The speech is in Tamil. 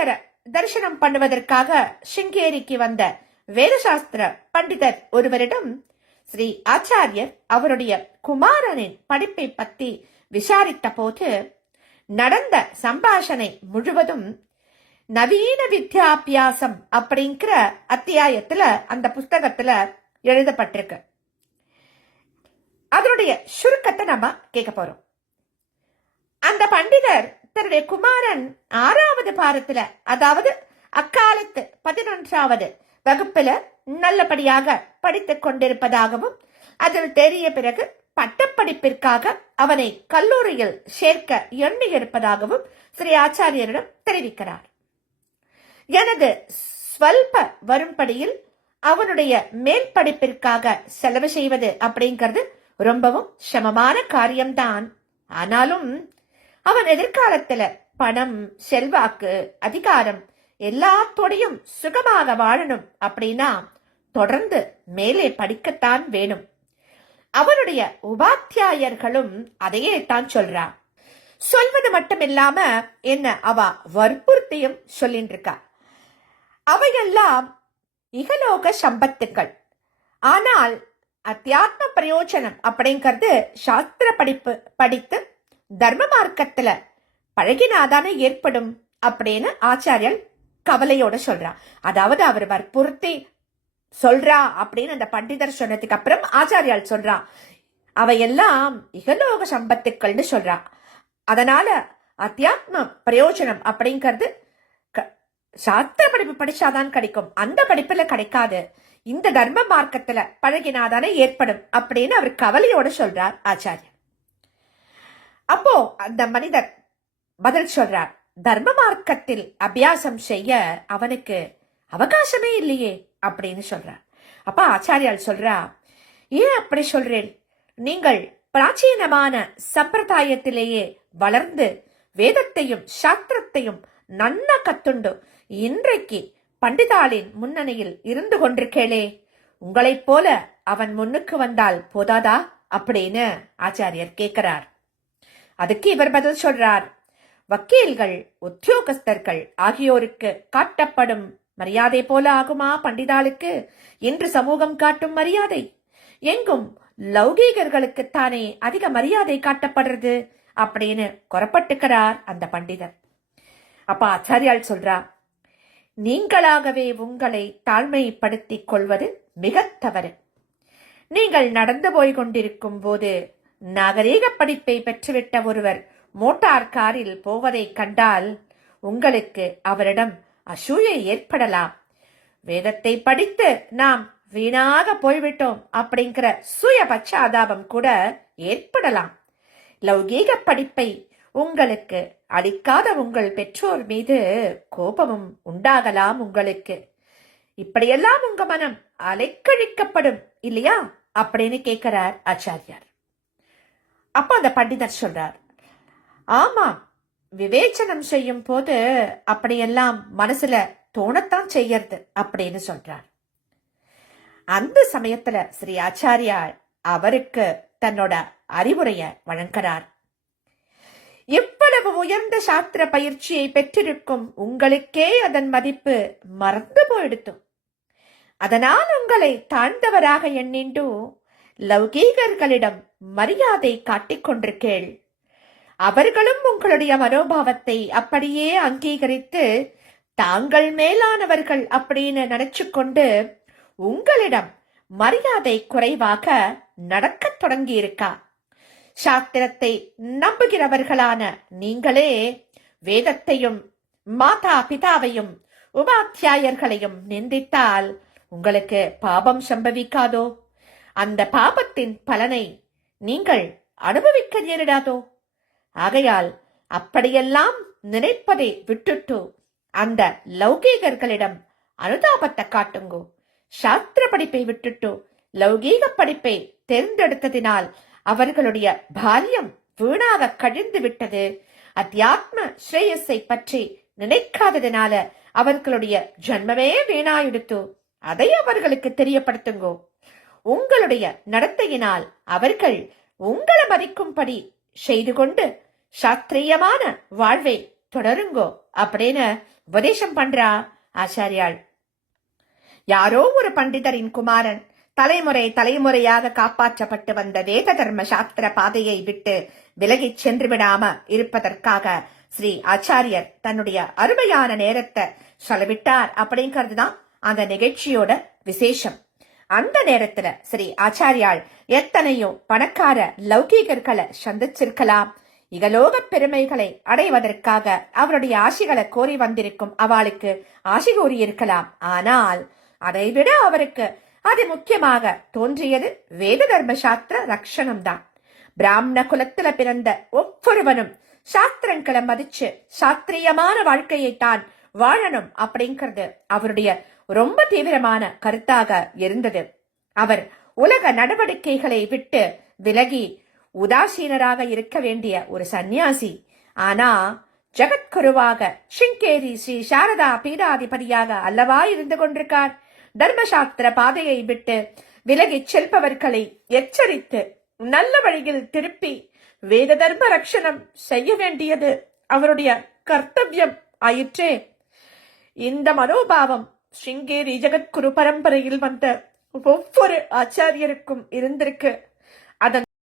அகத்தியரை தரிசனம் பண்ணுவதற்காக சிங்கேரிக்கு வந்த வேதசாஸ்திர பண்டிதர் ஒருவரிடம் ஸ்ரீ ஆச்சாரியர் அவருடைய குமாரனின் படிப்பை பத்தி விசாரித்த போது நடந்த சம்பாஷணை முழுவதும் நவீன வித்யாபியாசம் அப்படிங்கிற அத்தியாயத்துல அந்த புஸ்தகத்துல எழுதப்பட்டிருக்கு. அதனுடைய சுருக்கத்தை நம்ம கேட்க போறோம். அந்த பண்டிதர் தன்னுடைய குமாரன் 6வது பாரத்துல, அதாவது அக்காலத்து 11வது வகுப்புல நல்லபடியாக படித்துக் கொண்டிருப்பதாகவும் அதில் தெரிய பிறகு பட்டப்படிப்பிற்காக அவனை கல்லூரியில் சேர்க்க எண்ணி இருப்பதாகவும் ஸ்ரீ ஆச்சாரியரிடம் தெரிவிக்கிறார். எனது ஸ்வல்ப வரும்படியில் அவனுடைய மேல் படிப்பிற்காக செலவு செய்வது அப்படிங்கிறது ரொம்பவும் சிரமமான காரியம்தான். ஆனாலும் அவன் எதிர்காலத்துல பணம், செல்வாக்கு, அதிகாரம் எல்லாத்தோடையும் சுகமாக வாழணும் அப்படின்னா தொடர்ந்து மேலே படிக்கத்தான் வேணும். அவனுடைய உபாத்தியாயர்களும் அதையே தான் சொல்றா. சொல்வது மட்டும் இல்லாம என்ன அவ வற்புறுத்தியும் சொல்லிட்டு இருக்கா. அவையெல்லாம் இகலோக சம்பத்துக்கள். ஆனால் அத்தியாத்ம பிரயோஜனம் அப்படிங்கிறது சாஸ்திர படிப்பு படித்து தர்ம மார்க்கத்துல பழகினாதானே ஏற்படும் அப்படின்னு ஆச்சாரியர் கவலையோட சொல்றா. அதாவது அவர் வற்புறுத்தி சொல்றா அப்படின்னு அந்த பண்டிதர் சொன்னதுக்கு அப்புறம் ஆச்சாரியால் சொல்றா அவையெல்லாம் இகலோக சம்பத்துக்கள்னு சொல்றா. அதனால அத்தியாத்ம பிரயோஜனம் அப்படிங்கிறது சாஸ்திர படிப்பு படிச்சாதான் கிடைக்கும், அந்த படிப்புல கிடைக்காது, இந்த தர்ம மார்க்கத்துல பழகினாதானே ஏற்படும் அப்படின்னு அவர் கவலையோட சொல்றார் ஆச்சாரியர். அப்போ அந்த மனிதர் பதில் சொல்றார், தர்ம மார்க்கத்தில் அபியாசம் செய்ய அவனுக்கு அவகாசமே இல்லையே அப்படின்னு சொல்றார். அப்ப ஆச்சாரியால் சொல்றா, ஏன் அப்படி சொல்றேன்? நீங்கள் பிராச்சீனமான சம்பிரதாயத்திலேயே வளர்ந்து வேதத்தையும் சாஸ்திரத்தையும் நன்னா கத்துண்டு இன்றைக்கு பண்டிதாளின் முன்னணியில் இருந்து கொண்டிருக்கேளே, உங்களைப் போல அவன் முன்னுக்கு வந்தால் போதாதா அப்படின்னு ஆச்சாரியர் கேட்கிறார். அதுக்கு இவர் பதில் சொல்றார், வக்கீல்கள், உத்தியோகஸ்தர்கள் ஆகியோருக்கு காட்டப்படும் மரியாதை போல ஆகுமா பண்டிதாளுக்கு இன்று சமூகம் காட்டும் மரியாதை? எங்கும் லௌகீகர்களுக்குத்தானே அதிக மரியாதை காட்டப்படுறது அப்படின்னு குறப்பட்டுக்கிறார் அந்த பண்டிதர். அப்ப ஆச்சாரியால் சொல்றா, நீங்களாகவே உங்களை தாழ்மைப்படுத்திக் கொள்வது மிக தவறு. நீங்கள் நடந்து போய் கொண்டிருக்கும் போது நாகரீக படிப்பை பெற்றுவிட்ட ஒருவர் மோட்டார் காரில் போவதை கண்டால் உங்களுக்கு அவரிடம் அசூயை ஏற்படலாம். வேதத்தை படித்து நாம் வீணாக போய்விட்டோம் அப்படிங்கிற சுய பச்சாதாபம் கூட ஏற்படலாம். லௌகீக படிப்பை உங்களுக்கு அளிக்காத உங்கள் பெற்றோர் மீது கோபமும் உண்டாகலாம் உங்களுக்கு. இப்படியெல்லாம் உங்க மனம் அலைக்கழிக்கப்படும் இல்லையா அப்படின்னு கேட்கிறார் ஆச்சாரியார். அப்ப அந்த பண்டிதர் சொல்றார், ஆமாம், விவேச்சனம் செய்யும் போது அப்படியெல்லாம் மனசுல தோணத்தான் செய்யறது அப்படின்னு சொல்றார். அந்த சமயத்துல ஸ்ரீ ஆச்சாரியார் அவருக்கு தன்னோட அறிவுரைய வழங்குகிறார். எவ்வளவு உயர்ந்த சாஸ்திர பயிற்சியை பெற்றிருக்கும் உங்களுக்கே அதன் மதிப்பு மறந்து போயிடுத்து. அதனால் உங்களை தாழ்ந்தவராக எண்ணிண்டு லௌகீகர்களிடம் மரியாதை காட்டிக் கொண்டிருக்கேள். அவர்களும் உங்களுடைய மனோபாவத்தை அப்படியே அங்கீகரித்து தாங்கள் மேலானவர்கள் அப்படின்னு நினைச்சு கொண்டு உங்களிடம் மரியாதை குறைவாக நடக்க தொடங்கி இருக்கா. சாஸ்திரத்தை நம்புகிறவர்களான நீங்களே வேதத்தையும் மாதா பிதாவையும் உபாத்தியாயர்களையும் நிந்தித்தால் உங்களுக்கு பாபம் சம்பவிக்காதோ? அந்த பாபத்தின் பலனை நீங்கள் அனுபவிக்க நேரிடாதோ? ஆகையால் அப்படியெல்லாம் நினைப்பதை விட்டுட்டு அந்த லௌகீகர்களிடம் அனுதாபத்தை காட்டுங்கோ. சாஸ்திர படிப்பை விட்டுட்டு லௌகீக படிப்பை தேர்ந்தெடுத்ததினால் அவர்களுடைய பாரியம் வீணாக கழிந்து விட்டது. அத்தியாத்ம ஸ்ரேயஸை பற்றி நினைக்காததினால அவர்களுடைய ஜன்மமே வீணாயிடுத்து. அதை அவர்களுக்கு தெரியப்படுத்துங்கோ. உங்களுடைய நடத்தையினால் அவர்கள் உங்களை மதிக்கும்படி செய்து கொண்டு சாஸ்திரியமான வாழ்வை தொடருங்கோ அப்படின்னு உபதேசம் பண்றா ஆச்சாரியாள். யாரோ ஒரு பண்டிதரின் குமாரன் தலைமுறை தலைமுறையாக காப்பாற்றப்பட்டு வந்த வேத தர்ம சாஸ்திர பாதையை விட்டு விலகிச் சென்று விடாம இருப்பதற்காக ஸ்ரீ ஆச்சாரியர் தன்னுடைய அருமையான நேரத்தை செலவிட்டார் அப்படிங்கிறது தான் அந்த நிகழ்ச்சியோட விசேஷம். அந்த நேரத்துல ஸ்ரீ ஆச்சாரியால் எத்தனையோ பணக்கார லௌகீகர்களை சந்திச்சிருக்கலாம். இகலோக பெருமைகளை அடைவதற்காக அவருடைய ஆசிகளை கோரி வந்திருக்கும் அவளுக்கு ஆசி கூறியிருக்கலாம். ஆனால் அதைவிட அவருக்கு அது முக்கியமாக தோன்றியது வேத தர்ம சாஸ்திர ரக்ஷணம் தான். பிராமண குலத்துல பிறந்த ஒவ்வொருவனும் சாஸ்திரங்களை மதிச்சு சாஸ்திரியமான வாழ்க்கையை தான் வாழணும் அப்படிங்கிறது அவருடைய ரொம்ப தீவிரமான கருத்தாக இருந்தது. அவர் உலக நடவடிக்கைகளை விட்டு விலகி உதாசீனராக இருக்க வேண்டிய ஒரு சந்நியாசி. ஆனா ஜகத்குருவாக சிங்கேரி ஸ்ரீ சாரதா பீடாதிபதியாக அல்லவா இருந்து கொண்டிருக்கார். தர்மசாஸ்திர பாதையை விட்டு விலகிச் செல்பவர்களை எச்சரித்து நல்ல வழியில் திருப்பி வேத தர்ம ரட்சணம் செய்ய வேண்டியது அவருடைய கர்த்தவியம் ஆயிற்றே. இந்த மனோபாவம் சிங்கேரி ஜகத்குரு பரம்பரையில் வந்த ஒவ்வொரு ஆச்சாரியருக்கும் இருந்திருக்கு.